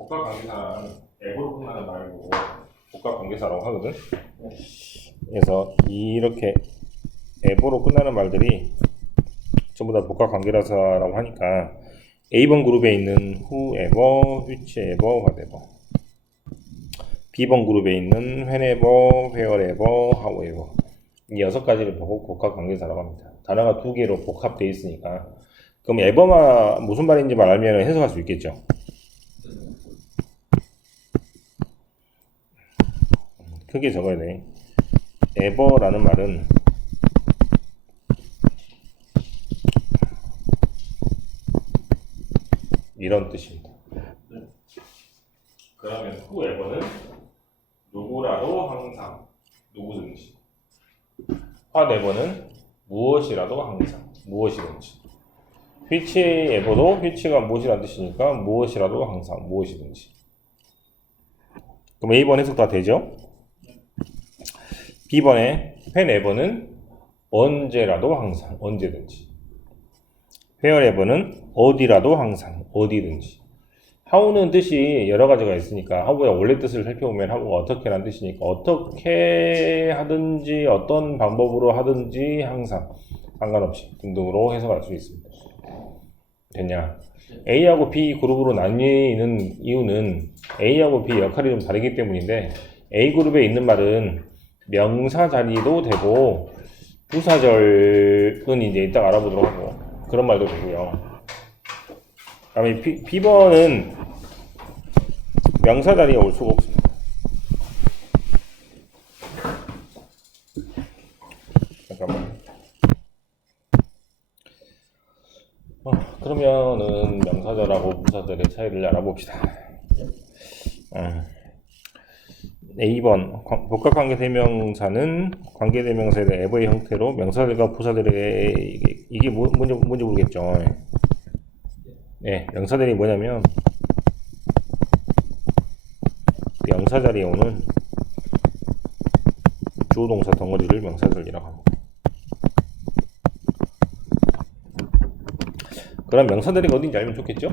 복합관계사는 에버로 끝나는 말고 복합관계사라고 하거든. 그래서 이렇게 에버로 끝나는 말들이 전부 다 복합관계사라고 하니까 A번 그룹에 있는 whoever, whichever, whatever, B번 그룹에 있는 whenever, wherever, however, 이 6가지를 보고 복합관계사라고 합니다. 단어가 2개로 복합되어 있으니까. 그럼 ever만 무슨 말인지 알면 해석할 수 있겠죠. 크게 적어야 돼. ever라는 말은 이런 뜻입니다. 그러면 whoever는 누구라도 항상 누구든지, whatever는 무엇이라도 항상 무엇이든지, whichever도 which가 무엇이라는 뜻이니까 무엇이라도 항상 무엇이든지. 그럼 A번 해석 다 되죠? B번에 whenever는 언제라도 항상 언제든지, wherever는 어디라도 항상 어디든지. how는 뜻이 여러 가지가 있으니까 how의 원래 뜻을 살펴보면 how가 어떻게라는 뜻이니까 어떻게 하든지 어떤 방법으로 하든지 항상 상관없이 등등으로 해석할 수 있습니다. 됐냐? A하고 B 그룹으로 나뉘는 이유는 A하고 B 역할이 좀 다르기 때문인데, A 그룹에 있는 말은 명사 자리도 되고 부사절은 이제 이따가 알아보도록 하고 그런 말도 되고요. 다음에 B번은 명사 자리가 올 수가 없습니다. 잠깐만. 그러면은 명사절하고 부사절의 차이를 알아봅시다. A번 복합관계대명사는 관계대명사에 대한 ever의 형태로 명사들과 부사들의 이게 뭔지 모르겠죠. 네, 명사들이 뭐냐면 명사 자리에 오는 주어 동사 덩어리를 명사절이라고 합니다. 그럼 명사들이 어딘지 알면 좋겠죠?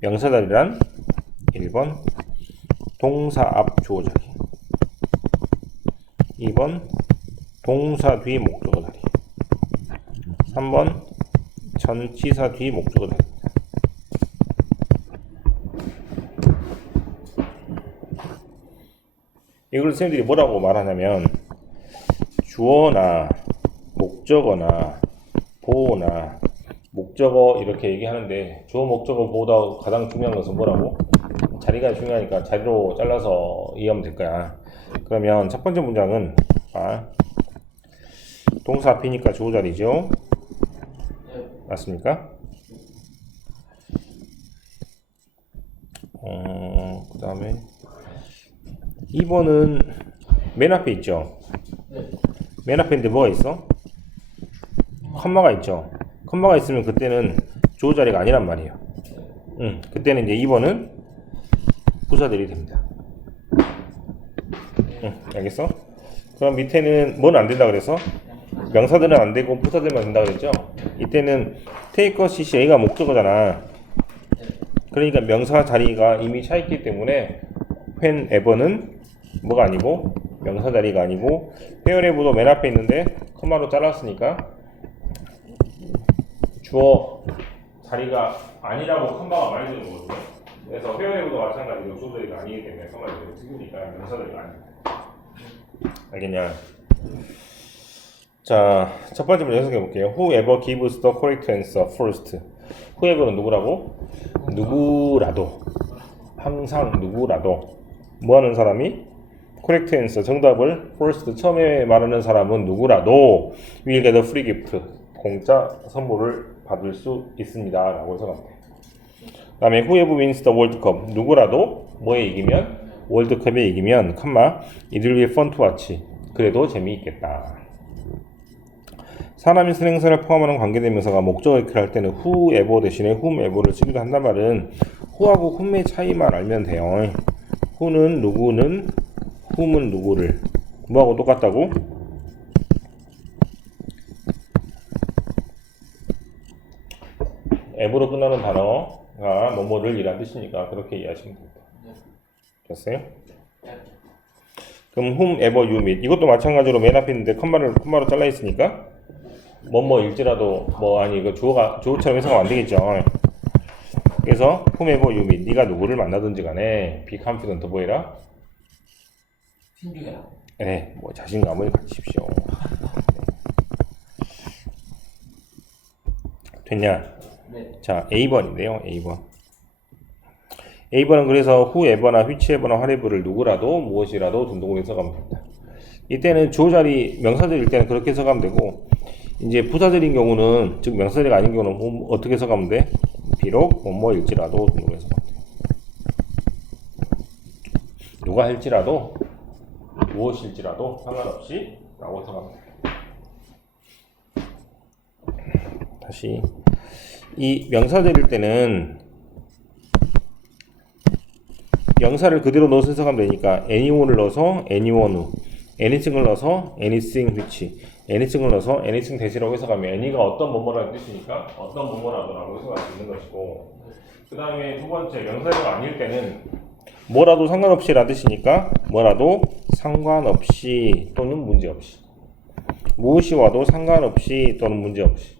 명사절이란 1번 동사 앞 주어 자리, 2번 동사 뒤 목적어 자리, 3번 전치사 뒤 목적어 자리. 이걸 선생님들이 뭐라고 말하냐면 주어나 목적어나 보어나 목적어 이렇게 얘기하는데, 주어 목적어보다 가장 중요한 것은 뭐라고? 자리가 중요하니까 자리로 잘라서 이해하면 될 거야. 그러면 첫 번째 문장은 동사 앞이니까 주어 자리죠. 맞습니까? 그 다음에 2번은 맨 앞에 있죠. 맨 앞에 있는데 뭐가 있어? 컴마가 있죠. 컴마가 있으면 그때는 주어 자리가 아니란 말이에요. 그때는 이제 2번은 부사들이 됩니다. 알겠어? 그럼 밑에는 뭐는 안 된다 그래서? 명사들은 안 되고 부사들만 된다 그랬죠? 이때는 take 것이 A가 목적어잖아. 그러니까 명사 자리가 이미 차 있기 때문에 whenever는 뭐가 아니고 명사 자리가 아니고, wherever도 맨 앞에 있는데 컴마로 잘랐으니까 주어 자리가 아니라고 컴마가 많이 드는 거거든요. 그래서 wherever도 마찬가지로 주어 자리가 아니기 때문에 컴마가 찍으니까 명사 자리가 아닙니다. 알겠냐? 자, 첫 번째 문제 해석해 볼게요. Whoever gives the correct answer first. whoever는 누구라고? 누구라도, 항상 누구라도. 뭐하는 사람이? correct answer, 정답을 first, 처음에 말하는 사람은 누구라도 will get a free gift, 공짜 선물을 받을 수 있습니다 라고 해석합니다. 그 다음에 whoever wins the world cup, 누구라도 뭐에 이기면? 월드컵에 이기면 컴마 it will be fun to watch, 그래도 재미있겠다. 사람이 쓰는 행사를 포함하는 관계대명사가 목적어 역할을 할 때는 whoever 대신에 whomever를 쓰기도 한단 말은 who하고 whom의 차이만 알면 돼요. who는 누구는, whom은 누구를. 뭐하고 똑같다고? ever로 끝나는 단어 뭐뭐를 이란 뜻이니까 그렇게 이해하시면 됩니다. 됐어요? 그럼 whomever you meet 이것도 마찬가지로 맨 앞에 있는데 컴마로 잘라 있으니까 뭐뭐일지라도 그 주어처럼 해석하면 안 되겠죠. 그래서 whomever you meet 네가 누구를 만나든지 간에 be confident 보이라. 신중해라. 네, 자신감을 가지십시오. 됐냐? 네. 자, A번인데요. A번은 그래서 whoever나 whichever나 whatever를 누구라도 무엇이라도 등등으로 해석하면 됩니다. 이때는 주어 자리 명사절일 때는 그렇게 해석하면 되고 이제 부사절인 경우는 즉 명사절이 아닌 경우는 어떻게 해석하면 돼? 비록 뭐뭐일지라도 등등으로 해석하면 돼. 누가 할지라도 무엇일지라도 상관없이 라고 해석하면 돼. 다시 이 명사절일 때는 명사를 그대로 넣어서 해석하면 되니까 anyone을 넣어서 anyone who, anything을 넣어서 anything which, anything을 넣어서 anything 대시라고 해석하면 any가 어떤 뭐뭐라는 뜻이니까 어떤 뭐뭐라도라고 해석할 수 있는 것이고 그 다음에 두 번째 명사가 아닐 때는 뭐라도 상관없이라는 뜻이니까 뭐라도 상관없이 또는 문제없이 무엇이 와도 상관없이 또는 문제없이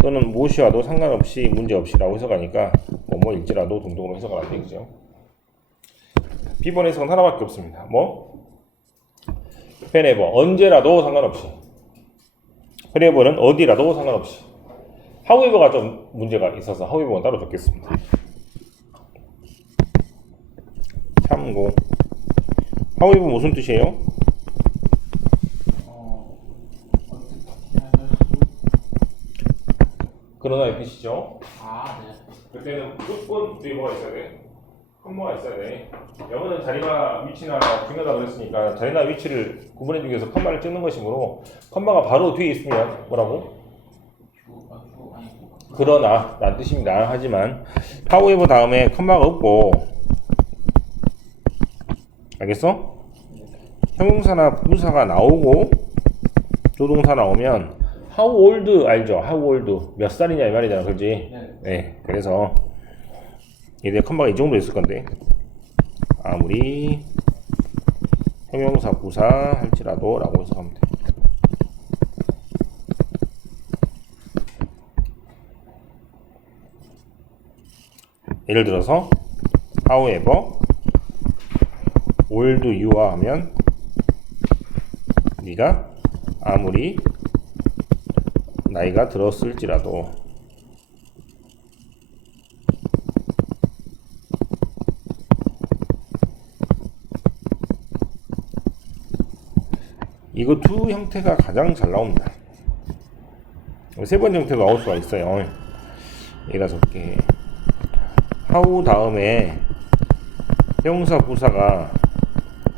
또는 무엇이 와도 상관없이 문제없이라고 해석하니까 뭐뭐일지라도 등등으로 해석을 안 되죠. B번 해석은 하나밖에 없습니다. whenever 언제라도 상관없이 whenever는 어디라도 상관없이 however가 좀 문제가 있어서 however는 따로 적겠습니다. 참고 however 무슨 뜻이에요? 그러나의 뜻이죠. 네. 그때는 무조건 뒤에 뭐가 있어야 돼? 컴마가 있어야 돼. 영어는 자리나 위치나 중요하다 그랬으니까 자리나 위치를 구분해주기 위해서 컴마를 찍는 것이므로 컴마가 바로 뒤에 있으면 뭐라고? 그러나 라는 뜻입니다. 하지만 however 다음에 컴마가 없고 알겠어? 형용사나 부사가 나오고 조동사 나오면 how old 알죠? how old 몇 살이냐 이 말이잖아, 그렇지? 네. 그래서 얘들 컴마가 이 정도 있을 건데 아무리 형용사 부사 할지라도 라고 해석하면 돼. 예를 들어서 however old you are 하면 네가 아무리 나이가 들었을지라도 이거 두 형태가 가장 잘 나옵니다. 세 번째 형태도 나올 수가 있어요. 여기다 적게 how 다음에 형용사 부사가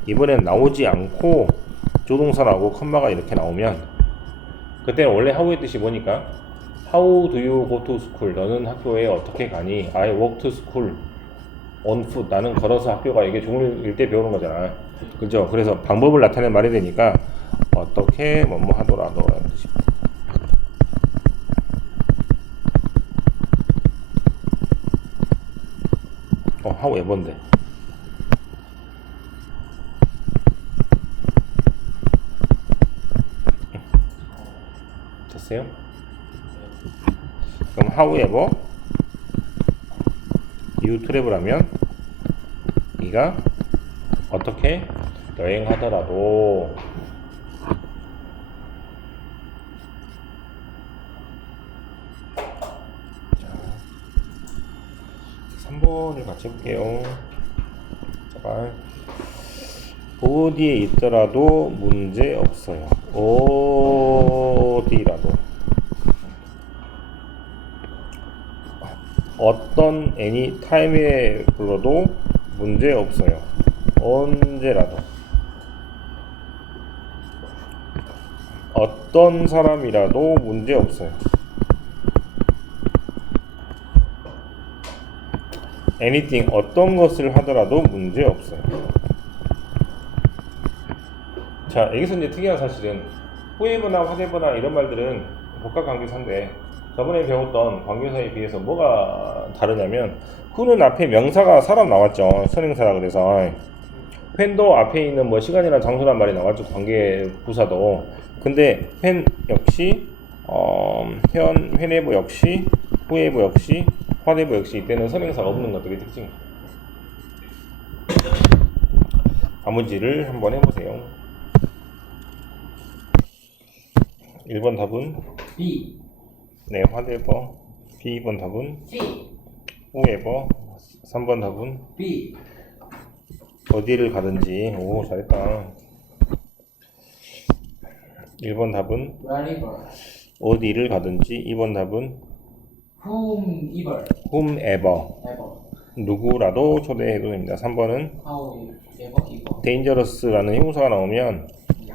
이번엔 나오지 않고 조동사 나오고 컴마가 이렇게 나오면 그때는 원래 how의 뜻이 뭐니까 how do you go to school 너는 학교에 어떻게 가니 I walk to school on foot 나는 걸어서 학교 가 이게 중일 때 배우는 거잖아. 그죠? 그래서 방법을 나타내는 말이 되니까 어떻게 뭐뭐 하더라도 라는 뜻입니다. however인데 됐어요? 그럼 however you travel 하면 네가 어떻게 여행하더라도 자 3번을 같이 해볼게요. 제발 어디에 있더라도 문제 없어요. 어디라도 어떤 any time에 불러도 문제 없어요. 언제라도 어떤 사람이라도 문제 없어요. anything 어떤 것을 하더라도 문제 없어요. 자, 여기서 이제 특이한 사실은 whoever나 whatever나 이런 말들은 복합관계사인데 저번에 배웠던 관계사에 비해서 뭐가 다르냐면 who는 앞에 명사가 사람 나왔죠. 선행사라 그래서 when도 앞에 있는 뭐 시간이나 장소란 말이 나왔죠. 관계 부사도. 근데 when 역시 whenever 역시 whoever 역시 whatever 역시 이때는 선행사가 없는 것들이 특징입니다. 나머지를 한번 해보세요. 1번 답은 B. 네, whatever. B번 답은 C. whoever. 3번 답은 B. 어디를 가든지. 오, 잘했다. 1번 답은 Wherever. 어디를 가든지. 2번 답은 Whomever. whomever. Ever. 누구라도 초대해도 됩니다. 3번은 However. dangerous라는 형용사가 나오면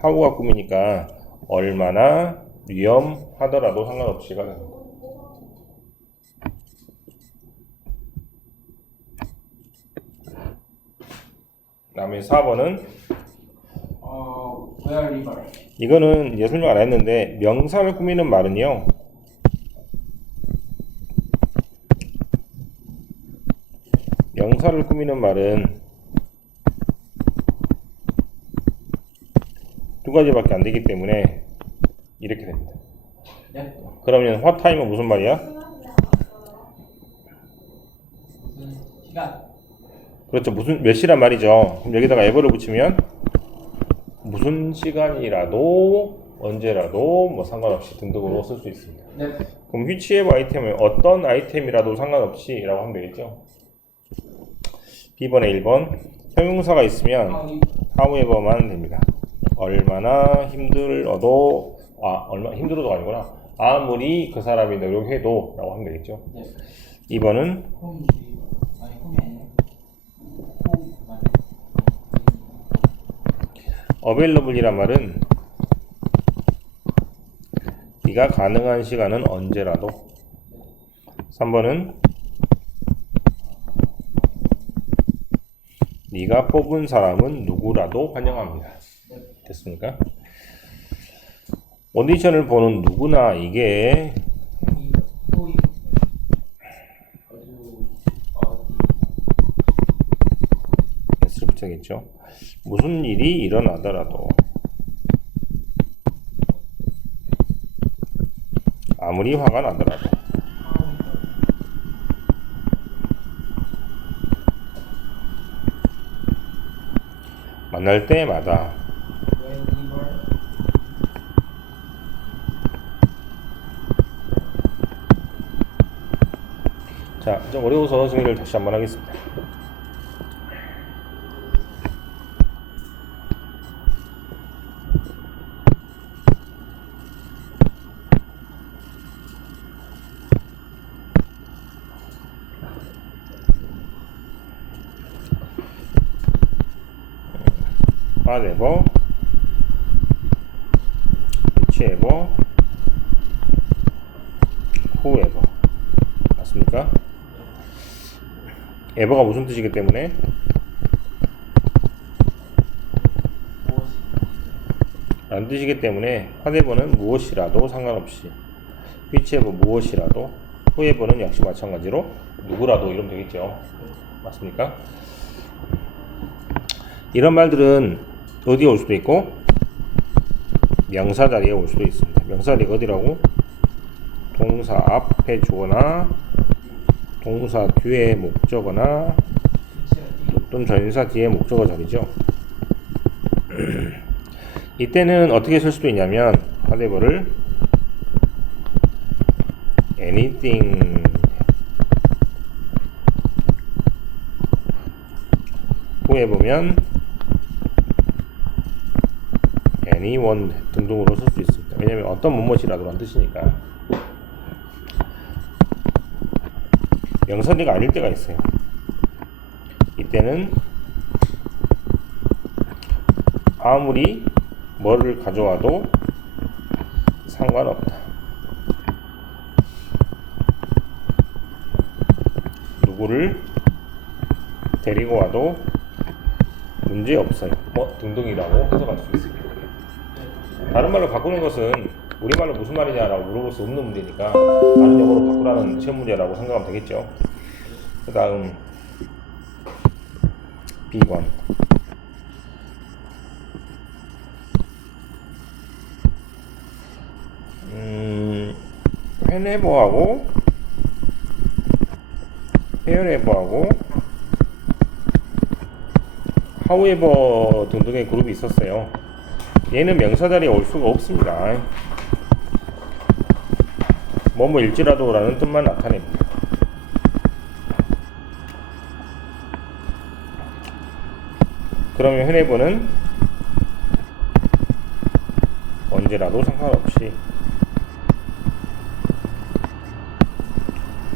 how가 꾸미니까 얼마나 위험하더라도 상관없이가 됩니다. 그 다음에 4번은 Wherever. 이거는 이제 설명 안 했는데 명사를 꾸미는 말은요. 명사를 꾸미는 말은 두 가지밖에 안 되기 때문에 이렇게 됩니다. 네. 그러면 what time은 무슨 말이야? 무슨 시간? 그렇죠. 무슨 몇 시란 말이죠. 그럼 여기다가 ever를 붙이면 무슨 시간이라도 언제라도 뭐 상관없이 등등으로 쓸 수 있습니다. 네. 그럼 whichever 아이템을 어떤 아이템이라도 상관없이 라고 하면 되겠죠. B번에 1번 형용사가 있으면 however만 됩니다. 얼마나 힘들어도 얼마 힘들어도 아니구나. 아무리 그 사람이 노력해도 라고 하면 되겠죠. 네. 2번은 홈. 아니 홈이 아니네. 홈. 맞네. available이란 말은 네가 가능한 시간은 언제라도. 3번은 네가 뽑은 사람은 누구라도 환영합니다. 됐습니까? 오디션을 보는 누구나 이게 호이. S를 붙여야겠죠. 무슨 일이 일어나더라도 아무리 화가 나더라도 만날 때마다 Whenever. 자, 좀 어려워서 정리를 다시 한번 하겠습니다. whatever, whichever, whoever. 맞습니까? ever가 무슨 뜻이기 때문에 라는 뜻이기 때문에 whatever는 무엇이라도 상관없이, whichever 무엇이라도, whoever는 역시 마찬가지로 누구라도 이러면 되겠죠. 맞습니까? 이런 말들은 어디에 올 수도 있고 명사 자리에 올 수도 있습니다. 명사 자리가 어디라고? 동사 앞에 주어나 동사 뒤에 목적어나 또는 전사 뒤에 목적어 자리죠. 이때는 어떻게 쓸 수도 있냐면 whatever를 anything 후에 보면 anyone 등등으로 쓸 수 있습니다. 왜냐면 어떤 무엇이라도란 뜻이니까. 명사대가 아닐 때가 있어요. 이때는 아무리 뭐를 가져와도 상관없다. 누구를 데리고 와도 문제 없어요. 뭐 등등이라고 해석할 수 있습니다. 다른 말로 바꾸는 것은 우리말로 무슨 말이냐라고 물어볼 수 없는 문제니까 다른 영어로 바꾸라는 시험 문제라고 생각하면 되겠죠. 그 다음 B번. whenever하고 wherever하고 however 등등의 그룹이 있었어요. 얘는 명사 자리에 올 수가 없습니다. 뭐뭐일지라도 라는 뜻만 나타냅니다. 그러면 whenever는 언제라도 상관없이,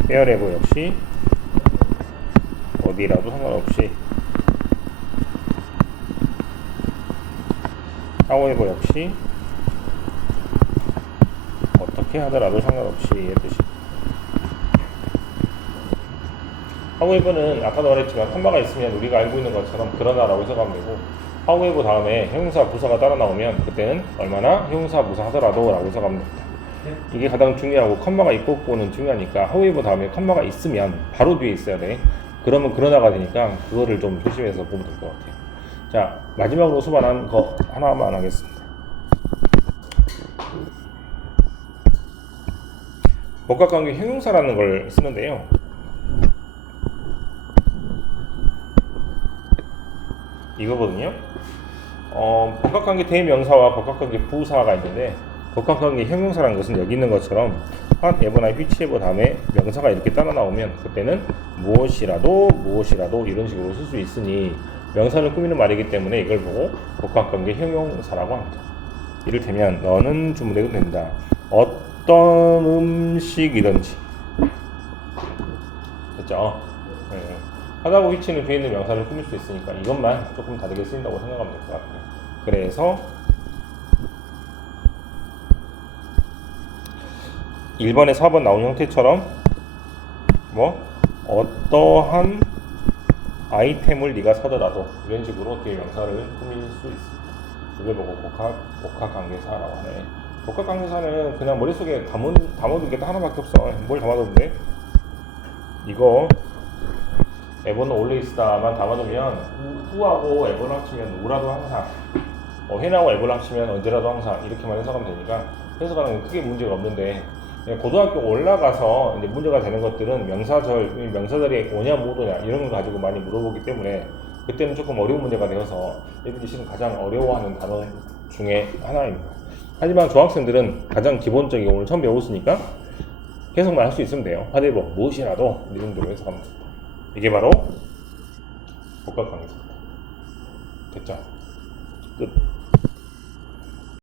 wherever 역시 어디라도 상관없이, however 역시 어떻게 하더라도 상관없이 이 뜻이. however는 아까도 말했지만 컴마가 있으면 우리가 알고 있는 것처럼 그러나라고 해석하면 되고, however 다음에 형용사 부사가 따라 나오면 그때는 얼마나 형용사 부사 하더라도 라고 해석하면 됩니다. 이게 가장 중요하고 컴마가 있고 없고는 중요하니까 however 다음에 컴마가 있으면 바로 뒤에 있어야 돼. 그러면 그러나가 되니까 그거를 좀 조심해서 보면 될 것 같아요. 자, 마지막으로 수반한 거 하나만 하겠습니다. 복합관계 형용사라는 걸 쓰는데요. 이거거든요. 복합관계 대명사와 복합관계 부사가 있는데, 복합관계 형용사라는 것은 여기 있는 것처럼 whatever나 whichever 다음에 명사가 이렇게 따라 나오면 그때는 무엇이라도 무엇이라도 이런 식으로 쓸 수 있으니 명사를 꾸미는 말이기 때문에 이걸 보고 복합관계 형용사라고 합니다. 이를테면 너는 주문해도 된다. 어떤 음식이든지. 됐죠? 네. 하다고 which는 뒤에 있는 명사를 꾸밀 수 있으니까 이것만 조금 다르게 쓰인다고 생각하면 될 것 같아요. 그래서 1번에 4번 나온 형태처럼 뭐 어떠한 아이템을 네가 사더라도 이런 식으로 뒤에 명사를 꾸밀 수 있습니다. 이걸 보고 복합관계사라고 하네. 복합관계사는 그냥 머릿속에 담아둔 게 딱 하나밖에 없어. 뭘 담아둬도 돼? 이거 에버는 always다만 담아두면 who하고 에버를 합치면 누구라도 항상, when하고 에버를 합치면 언제라도 항상 이렇게만 해석하면 되니까 해석하는 건 크게 문제가 없는데, 고등학교 올라가서 이제 문제가 되는 것들은 명사 자리에 오냐 못 오냐 이런 걸 가지고 많이 물어보기 때문에 그때는 조금 어려운 문제가 되어서 애들이 실은 가장 어려워하는 단어 중에 하나입니다. 하지만 중학생들은 가장 기본적인 오늘 처음 배웠으니까 해석만 할 수 있으면 돼요. whatever 무엇이라도 이 정도로 해석하면 됩니다. 이게 바로 복합관계사입니다. 됐죠?